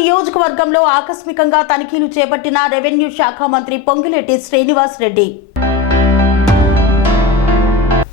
నియోజకవర్గంలో ఆకస్మికంగా తనిఖీలు చేపట్టిన రెవెన్యూ శాఖ మంత్రి పొంగిలేటి శ్రీనివాస్ రెడ్డి.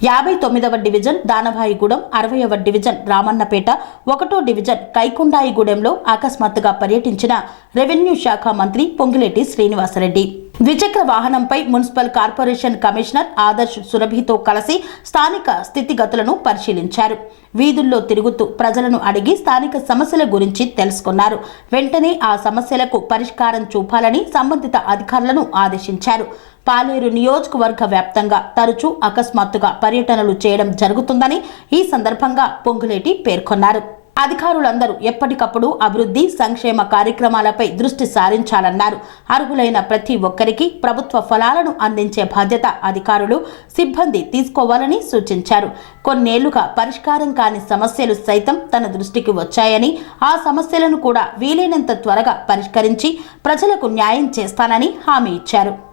యాభై తొమ్మిదవ డివిజన్ దానవాయిగూడెం అరవయవ డివిజన్ రామన్నపేట ఒకటో డివిజన్ కైకుండాయిగూడెంలో అకస్మాత్తుగా పర్యటించిన రెవెన్యూ శాఖ మంత్రి పొంగిలేటి శ్రీనివాసరెడ్డి. ద్విచక్ర వాహనంపై మున్సిపల్ కార్పొరేషన్ కమిషనర్ ఆదర్శ్ సురభితో కలిసి స్థానిక స్థితిగతులను పరిశీలించారు. వీధుల్లో తిరుగుతూ ప్రజలను అడిగి స్థానిక సమస్యల గురించి తెలుసుకున్నారు. వెంటనే ఆ సమస్యలకు పరిష్కారం చూపాలని సంబంధిత అధికారులను ఆదేశించారు. పాలేరు నియోజకవర్గ వ్యాప్తంగా తరచూ అకస్మాత్తుగా పర్యటనలు చేయడం జరుగుతుందని ఈ సందర్భంగా పొంగులేటి పేర్కొన్నారు. అధికారులందరూ ఎప్పటికప్పుడు అభివృద్ధి సంక్షేమ కార్యక్రమాలపై దృష్టి సారించాలన్నారు. అర్హులైన ప్రతి ఒక్కరికి ప్రభుత్వ ఫలాలను అందించే బాధ్యత అధికారులు సిబ్బంది తీసుకోవాలని సూచించారు. కొన్నేళ్ళుగా పరిష్కారం కాని సమస్యలు సైతం తన దృష్టికి వచ్చాయని ఆ సమస్యలను కూడా వీలైనంత త్వరగా పరిష్కరించి ప్రజలకు న్యాయం చేస్తానని హామీ ఇచ్చారు.